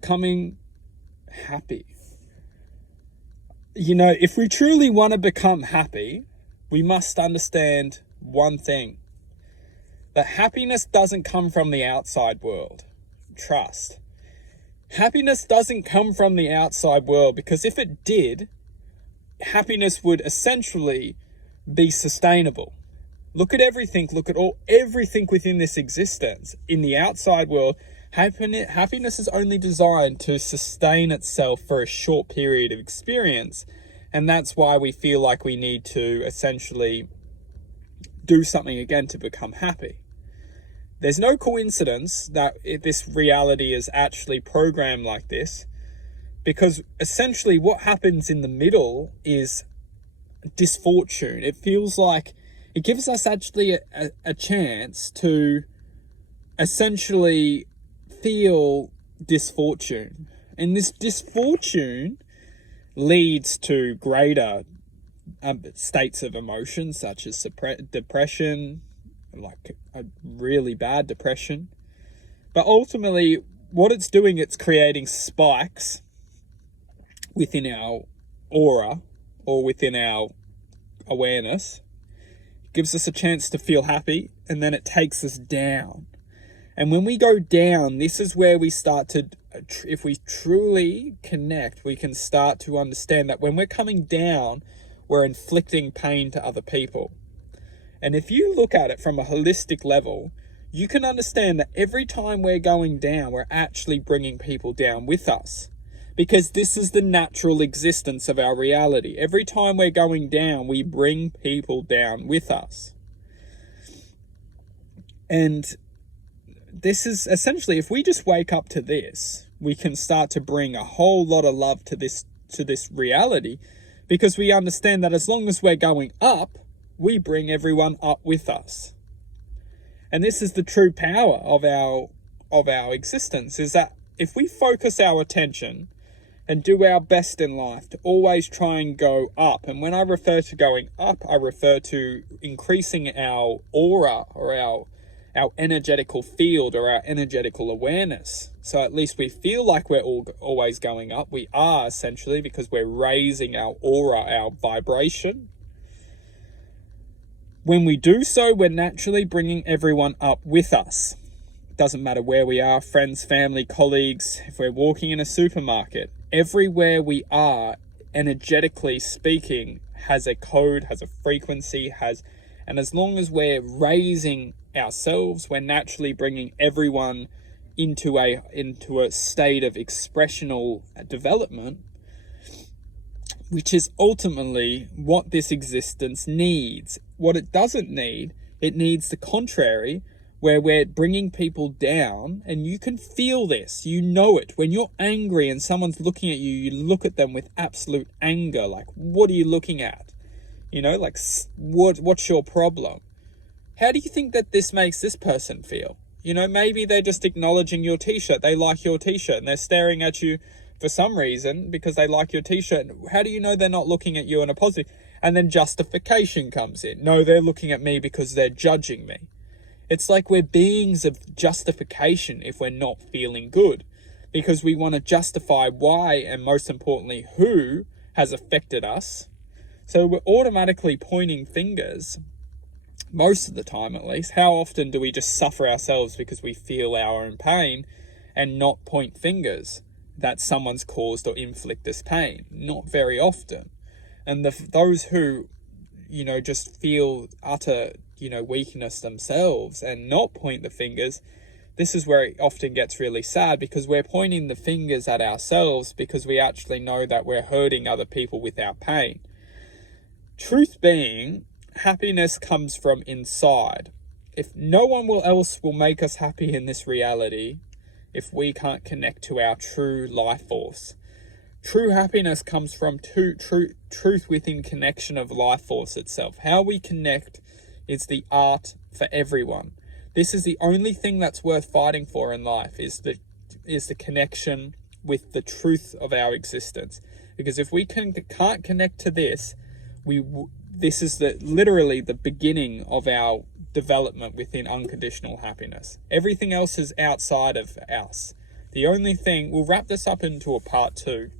becoming happy. You know, if we truly want to become happy, we must understand one thing, that happiness doesn't come from the outside world. Trust. Happiness doesn't come from the outside world, because if it did, happiness would essentially be sustainable. Look at everything, everything within this existence. In the outside world, happiness is only designed to sustain itself for a short period of experience. And that's why we feel like we need to essentially do something again to become happy. There's no coincidence that this reality is actually programmed like this, because essentially what happens in the middle is disfortune. It feels like it gives us actually a chance to essentially feel disfortune. And this disfortune leads to greater states of emotion, such as depression, like a really bad depression. But ultimately, what it's doing, it's creating spikes within our aura or within our awareness. It gives us a chance to feel happy, and then it takes us down. And when we go down, this is where we start to, if we truly connect, we can start to understand that when we're coming down, we're inflicting pain to other people. And if you look at it from a holistic level, you can understand that every time we're going down, we're actually bringing people down with us. Because this is the natural existence of our reality. Every time we're going down, we bring people down with us. And this is essentially, if we just wake up to this, we can start to bring a whole lot of love to this reality, because we understand that as long as we're going up, we bring everyone up with us. And this is the true power of our existence, is that if we focus our attention and do our best in life to always try and go up, and when I refer to going up, I refer to increasing our aura or our energetical field or our energetical awareness. So at least we feel like we're always going up. We are, essentially, because we're raising our aura, our vibration. When we do so, we're naturally bringing everyone up with us. It doesn't matter where we are, friends, family, colleagues, if we're walking in a supermarket, everywhere we are, energetically speaking, has a code, has a frequency, and as long as we're raising ourselves, we're naturally bringing everyone into a state of expressional development, which is ultimately what this existence needs. What it doesn't need, it needs the contrary, where we're bringing people down, and you can feel this, you know it. When you're angry and someone's looking at you, you look at them with absolute anger, like, what are you looking at? You know, like, what's your problem? How do you think that this makes this person feel? You know, maybe they're just acknowledging your t-shirt, they like your t-shirt, and they're staring at you for some reason because they like your t-shirt. How do you know they're not looking at you in a positive? And then justification comes in. No, they're looking at me because they're judging me. It's like we're beings of justification if we're not feeling good, because we want to justify why, and most importantly, who has affected us. So we're automatically pointing fingers, most of the time at least. How often do we just suffer ourselves because we feel our own pain and not point fingers that someone's caused or inflict us pain? Not very often. And those who, you know, just feel utter, you know, weakness themselves and not point the fingers, this is where it often gets really sad, because we're pointing the fingers at ourselves because we actually know that we're hurting other people with our pain. Truth being, happiness comes from inside. If no one else will make us happy in this reality, if we can't connect to our true life force. True happiness comes from truth within connection of life force itself. How we connect is the art for everyone. This is the only thing that's worth fighting for in life, is the connection with the truth of our existence. Because if we can't connect to this, this is literally the beginning of our development within unconditional happiness. Everything else is outside of us. The only thing, we'll wrap this up into a part 2.